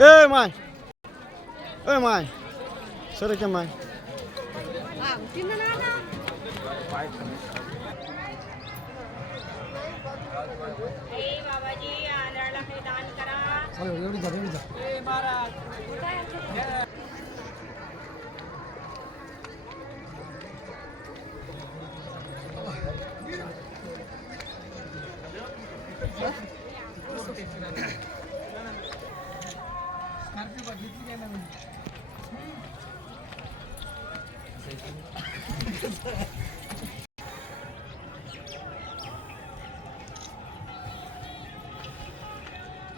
ए माय sir क्या माय बाबाजी आंधळाला काही दान करा.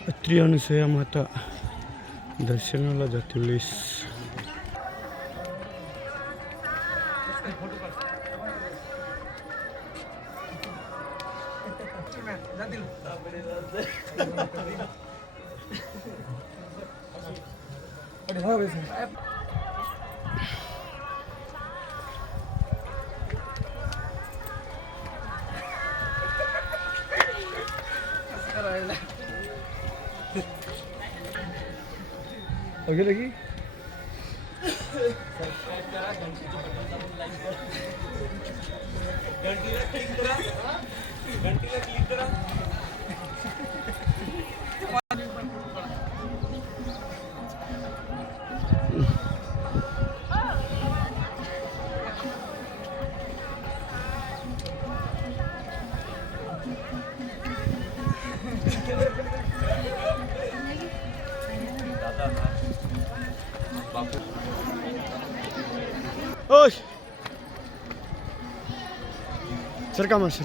अत्री अनुसया माता दर्शनाला जाते वेळेस आगे लगी ओय सर का सर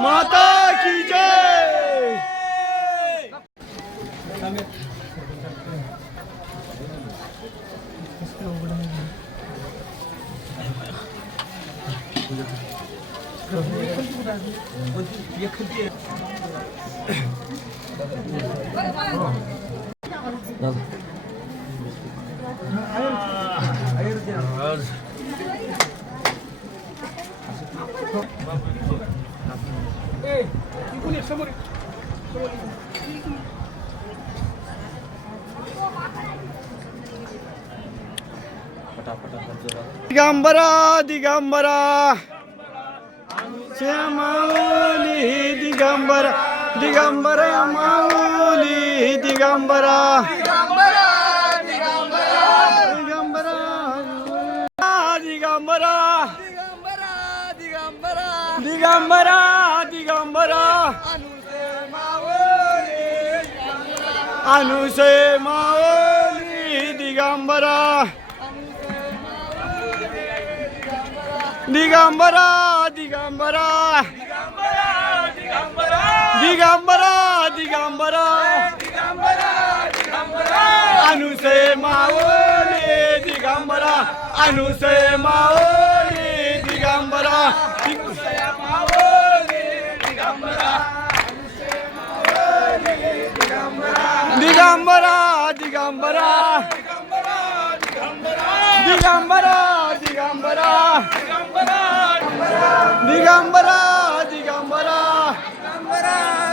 माता की जय. दिगंबरा दिगंबरा श्यामावली दिगंबरा दिगंबरा माऊली दिगंबरा दिगंबरा दिगंबरा दिगंबरा दिगंबरा अनुसे माऊली दिगंबरा दिगंबरा दिगंबरा दिगंबरा दिगंबरा अनुसे माऊली दिगंबरा अनुसे माऊली दिगंबरा दिगंबरा दिगंबरा दिगंबरा दिगंबरा दिगंबरा दिगंबरा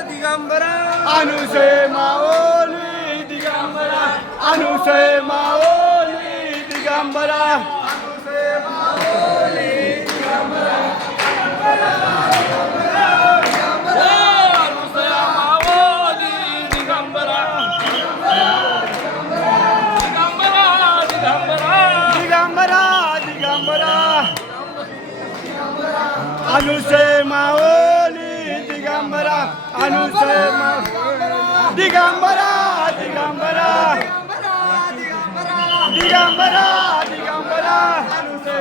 दिगंबरा अनुसे माऊली दिगंबरा अनुसे माऊली दिगंबरा अनुसे माऊली दिगंबरा अनुसे माऊली दिगंबरा अनुसे दिगंबरा दिगंबरा दिगंबरा दिगंबरा अनुसे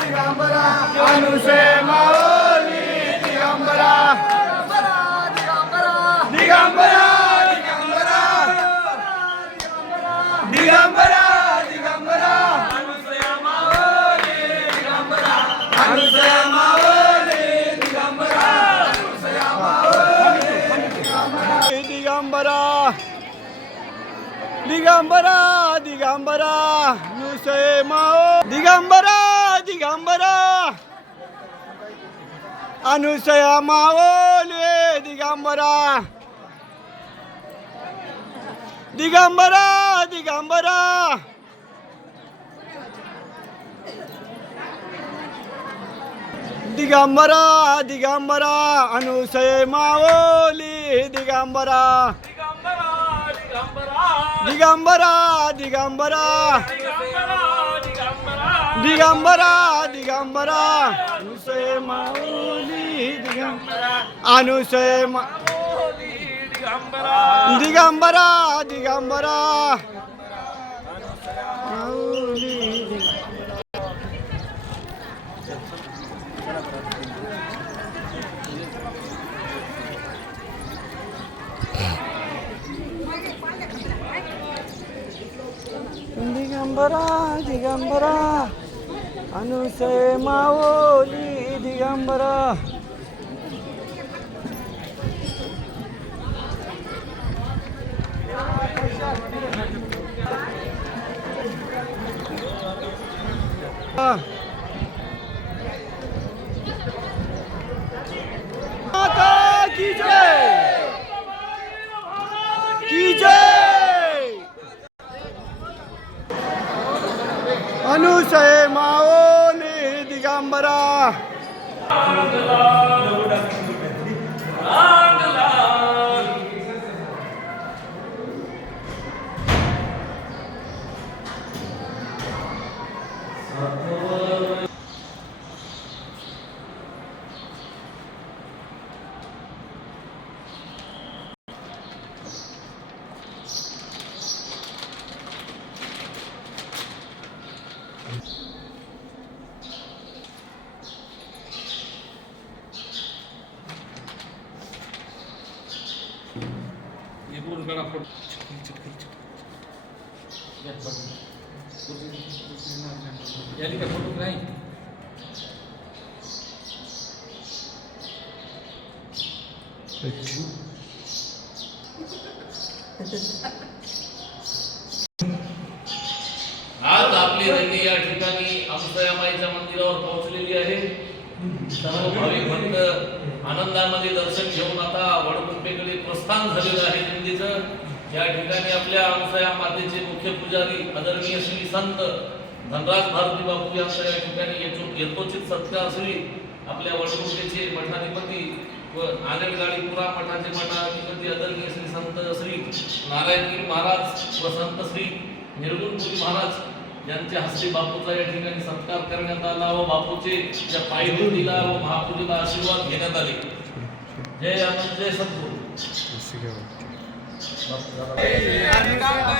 दिगंबरा अनुसे माऊली दिगंबरा दिगंबरा दिगंबरा दिगंबरा दिगंबरा दिगंबरा दिगंबरा अनुसे माओ दिगंबरा दिगंबरा अनुसे माऊली दिगंबरा दिगंबरा दिगंबरा दिगंबरा दिगंबरा अनुसय माऊली दिगंबरा दिगंबरा दिगंबरा दिगंबरा दिगंबरा अनुसय माऊली दिगंबरा अनुसय दिगंबरा दिगंबरा माऊली दिगंबरा दिगंबरा अनुसय माऊली दिगंबरा माता की जय की जय अनुसय माऊली दिगंबरा आज आपली रंगी या ठिकाणी अंबयामाईच्या मंदिरावर पोहोचलेली आहे. सर्व भाविक भक्त आनंदामध्ये दर्शन घेऊन आता वडकुंपेकडे प्रस्थान झालेलं आहे दिंडीचं. या ठिकाणी आपल्या अंबया मातेचे मुख्य पुजारी आदरणीय श्री संत धनराज भारती बापू यांचा या ठिकाणी यथोचित सत्कार श्री आपल्या वडकुंपेचे मठाधिपती व आनंदगाडीपुरा मठाचे मठाधिपती आदरणीय श्री संत श्री नारायणगिरी महाराज व संत श्री निर्गुणपुरी महाराज यांच्या हस्ते बापूचा या ठिकाणी सत्कार करण्यात आला व बापूचे या पायरीला व महापूजेला आशीर्वाद घेण्यात आले. जय आनंद जय सद्गुरू.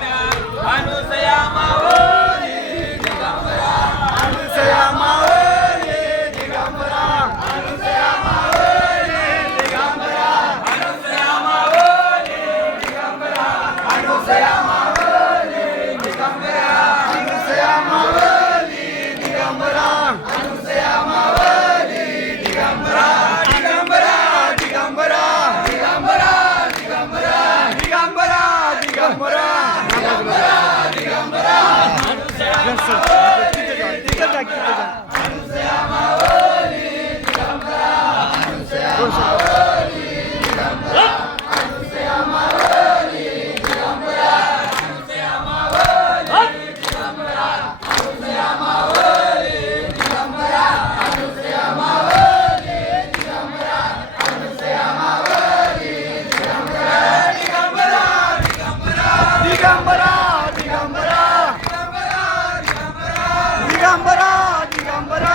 अनुसया माऊली दिगंबरा अनुसया माऊली दिगंबरा अनुसया माऊली दिगंबरा अनुसया माऊली दिगंबरा अनुसया माऊली दिगंबरा अनुसया माऊली दिगंबरा अनुसया माऊली दिगंबरा दिगंबरा दिगंबरा दिगंबरा दिगंबरा दिगंबरा दिगंबरा दिगंबरा दिगंबरा अनुसया माऊली दिगंबरा अनुसया माऊली दिगंबरा अनुसया माऊली दिगंबरा अनुसया माऊली दिगंबरा अनुसया माऊली दिगंबरा अनुसया माऊली दिगंबरा अनुसया माऊली दिगंबरा दिगंबरा दिगंबरा दिगंबरा दिगंबरा दिगंबरा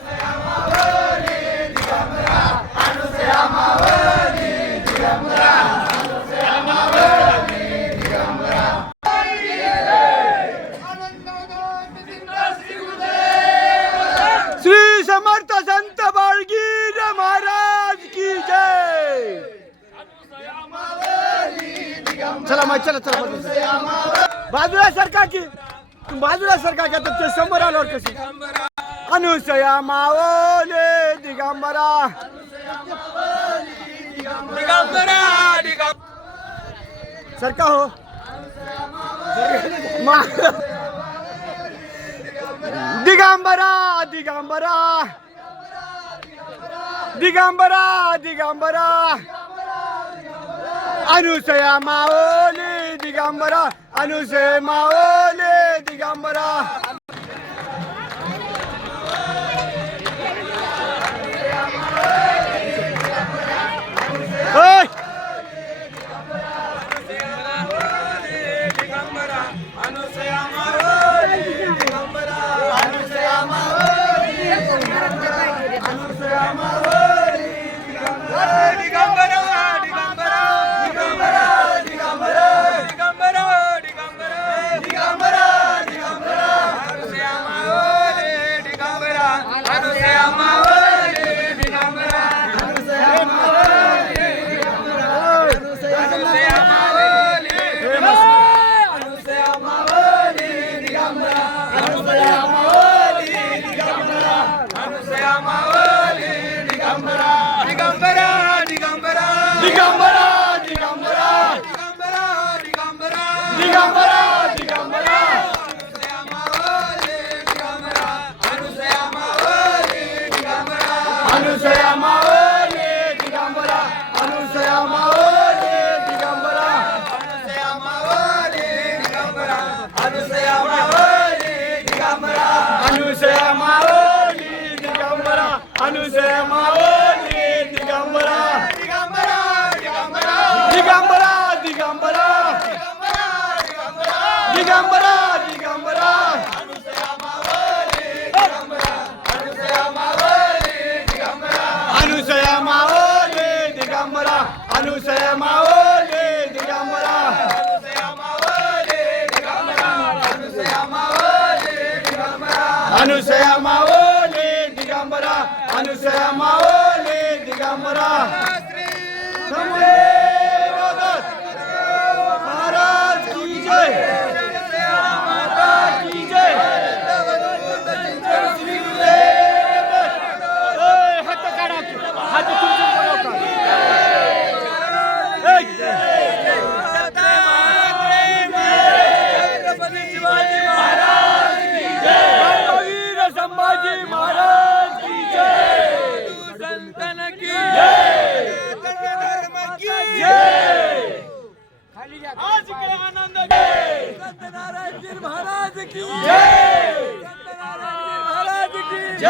अनुसया माऊली दिगंबरा अनुसया माऊली दिगंबरा अनुसया माऊली दिगंबरा श्री समर्थ संत बाळगीर महाराज की जय. चला माहिती चला चला बाजूला सरका की बाजूला सरका की आता ते समोर आल्यावर कशी अनुसया माऊली दिगंबरा दिगंबरा सरका हो दिगंबरा दिगंबरा दिगंबरा दिगंबरा अनुसया माऊली दिगंबरा अनुसया माऊली दिगंबरा ओय अनुसया माऊली दिगंबरा अनुसया माऊली दिगंबरा महाराज की जय महाराज की जय हात काढा हात संभाजी महाराज की जय संतन की जय धर्म की जय आज के आनंद सत्यनारायण महाराज की जय